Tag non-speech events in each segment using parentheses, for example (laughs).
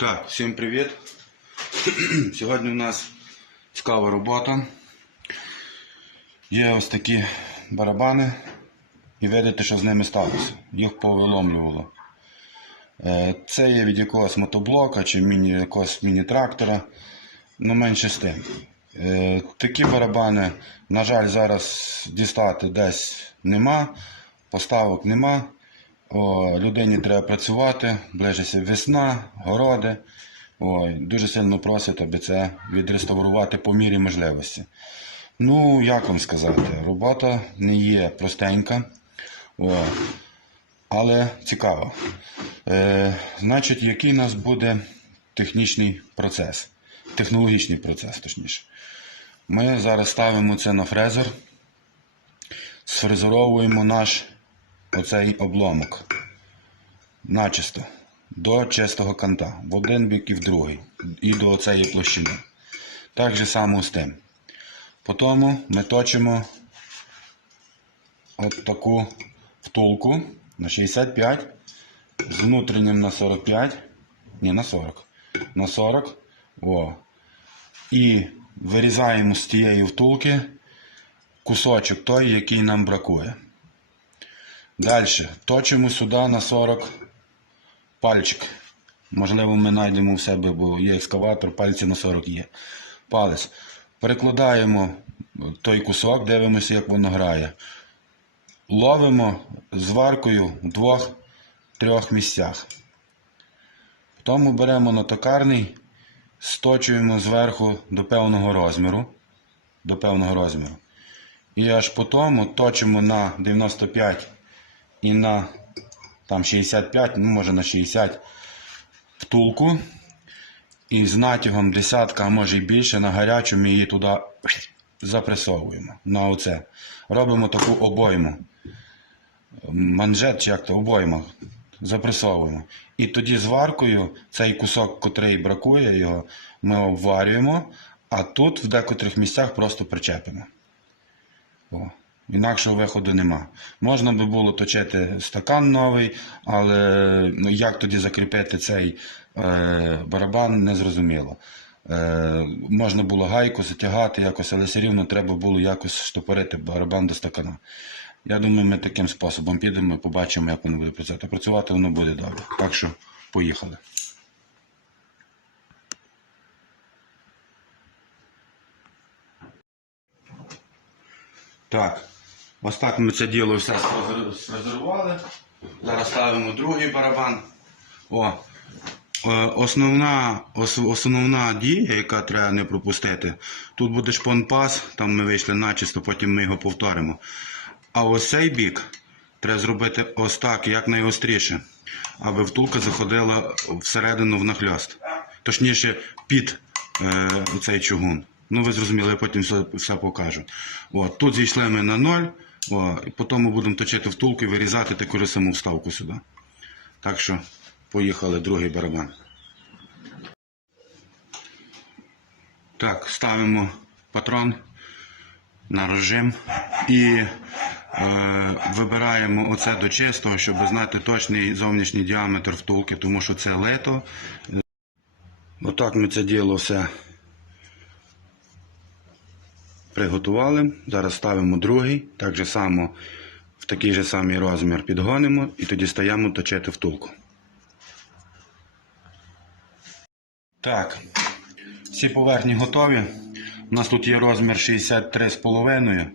Так, всім привіт. (clears throat) Сьогодні у нас цікава робота. Є ось такі барабани, і видите, що з ними сталося. Їх повиломлювало. Е, Це є від якогось мотоблока чи міні, якогось міні-трактора. Ну, менше з тим. Е, Такі барабани, на жаль, зараз дістати десь нема, поставок нема. О, людині треба працювати, ближиться весна, городи. Ой, дуже сильно просять, аби це відреставрувати по мірі можливості. Ну, як вам сказати, робота не є простенька, о, але цікава. Е, значить, який у нас буде технічний процес, технологічний процес, точніше. Ми зараз ставимо це на фрезер, сфрезеровуємо наш оцей обломок начисто до чистого канта в один бік і в другий, і до оцеї площини. Так же само з тим. Потім ми точимо от таку втулку на 65, з внутрішнім на 45, ні, на 40. На 40. О. І вирізаємо з тієї втулки кусочок той, який нам бракує. Далі. Точимо сюди на 40 пальчик. Можливо, ми знайдемо в себе, бо є екскаватор, пальці на 40 є. Палець. Перекладаємо той кусок, дивимося, як воно грає. Ловимо зваркою в двох-трьох місцях. Потім беремо натокарний, сточуємо зверху до певного розміру. До певного розміру. І аж потім точимо на 95 і на там 65, ну може на 60 втулку. І з натягом десятка, а може і більше, на гарячу ми її туди запресовуємо. На оце. Робимо таку обойму. Манжет чи як то обойма. Запресовуємо. І тоді з варкою цей кусок, котрий бракує, його ми обварюємо, а тут в декотрих місцях просто причепимо. О. Інакшого виходу нема. Можна би було точити стакан новий, але ну, як тоді закріпити цей е, барабан, незрозуміло. Е, можна було гайку затягати якось, але все рівно треба було якось штопорити барабан до стакана. Я думаю, ми таким способом підемо і побачимо, як воно буде працювати. Працювати воно буде добре. Так що, поїхали. Так, ось так ми це діло все сфрезер- Зараз ставимо другий барабан. О, е, основна, основна дія, яка треба не пропустити, тут буде шпон-пас, там ми вийшли начисто, потім ми його повторимо. А ось цей бік треба зробити ось так, як найгостріше, аби втулка заходила всередину в нахльост. Точніше, під е, цей чугун. Ну, ви зрозуміли, я потім все, все покажу. От, тут зійшли ми на ноль, о, і потім ми будемо точити втулку і вирізати таку саму вставку сюди. Так що, поїхали, другий барабан. Так, ставимо патрон на режим і е, вибираємо оце до чистого, щоб знати точний зовнішній діаметр втулки, тому що це лето. Отак ми це діло все приготували. Зараз ставимо другий, так же само в такий же самий розмір підгонимо і тоді стаємо точити втулку. Так, всі поверхні готові. У нас тут є розмір 63,5.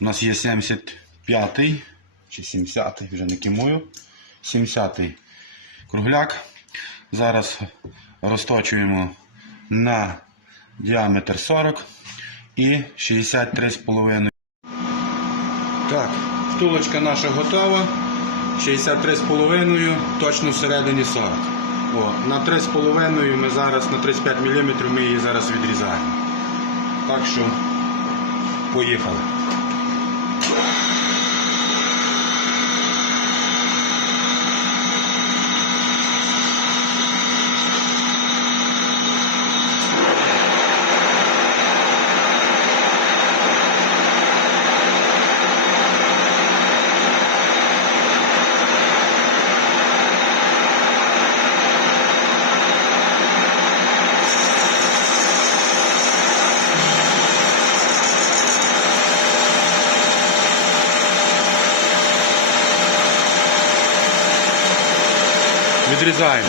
У нас є 75 чи 70 вже не кимую. 70 кругляк. Зараз розточуємо на діаметр 40 і 63,5. Так, втулочка наша готова. 63,5, точно всередині 40. О, на 3,5 ми зараз на 35 мм ми її зараз відрізаємо. Так що поїхали. Відрізаємо.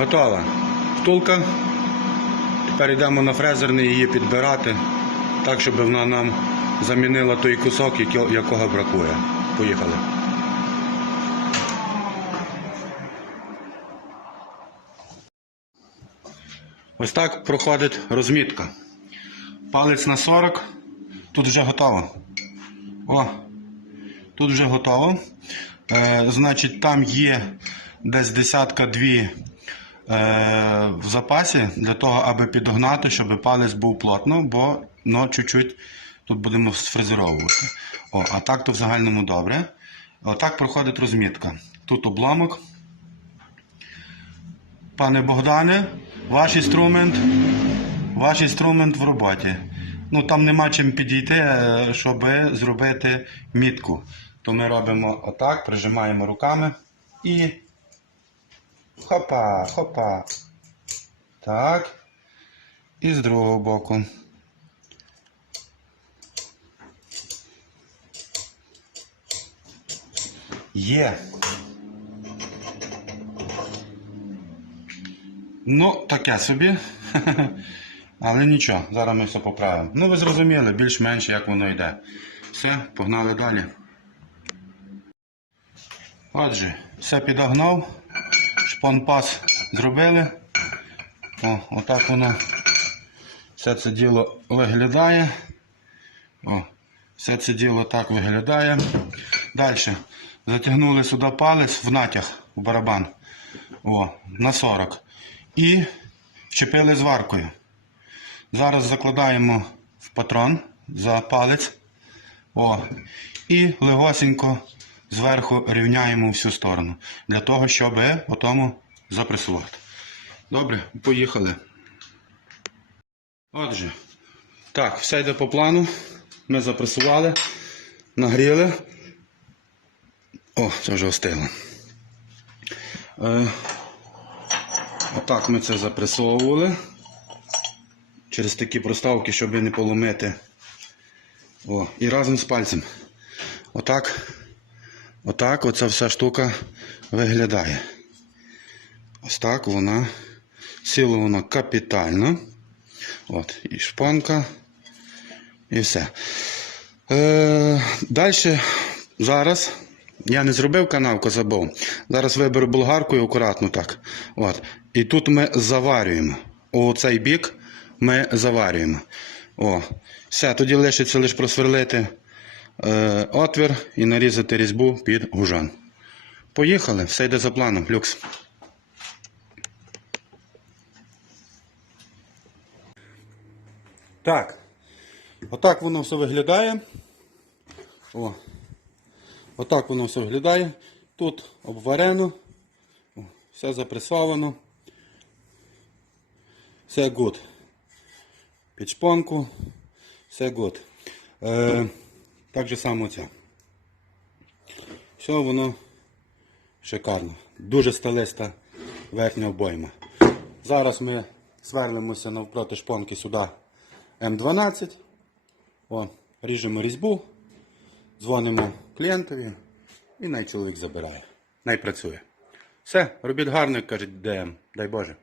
Готова. Втулка. Тепер йдемо на фрезерний її підбирати, так, щоб вона нам замінила той кусок, якого бракує. Поїхали. Ось так проходить розмітка. Палець на 40. Тут вже готово. О, тут вже готово. Е, значить, там є десь десятка дві е, в запасі для того, аби підогнати, щоб палець був плотно, бо ну, чуть-чуть тут будемо сфрезеровувати. О, а так то в загальному добре. Отак проходить розмітка. Тут обламок. Пане Богдане, ваш інструмент, ваш інструмент в роботі. Ну там нема чим підійти, е, щоб зробити мітку. То ми робимо отак, прижимаємо руками і хопа, хопа. Так. І з другого боку. Є. Ну, таке собі. (laughs) Але нічого, зараз ми все поправимо. Ну, ви зрозуміли, більш-менш як воно йде. Все, погнали далі. Отже, все підогнав. Шпон-пас зробили. О, отак воно все це діло виглядає. О, все це діло так виглядає. Далі. Затягнули сюди палець в натяг у барабан. О, на 40. І вчепили зваркою. Зараз закладаємо в патрон за палець. О, і легосенько зверху рівняємо всю сторону. Для того, щоб потім запресувати. Добре, поїхали. Отже, так, все йде по плану. Ми запресували, нагріли. О, це вже остило. Е, отак ми це запресовували. Через такі проставки, щоб не поломити. О, і разом з пальцем. Отак. Отак оця вся штука виглядає. Ось так вона. Сіло воно капітально. От, і шпонка. І все. Е, Далі, зараз. Я не зробив канавку, забув. Зараз виберу болгаркою акуратно так. От. І тут ми заварюємо. У цей бік ми заварюємо. О. Все, тоді лишиться лише просверлити отвір і нарізати різьбу під гужан. Поїхали, все йде за планом, люкс. Так. Отак воно все виглядає. О. Отак воно все виглядає. Тут обварено. О, Все запресовано. Все гуд. Під шпонку. Все гуд. Е, так же само це. Все воно шикарно. Дуже сталиста верхня обойма. Зараз ми сверлимося навпроти шпонки сюди М12. О, ріжемо різьбу, дзвонимо клієнтові і най чоловік забирає. Най працює. Все, робіть гарно, кажуть ДМ. Дай Боже.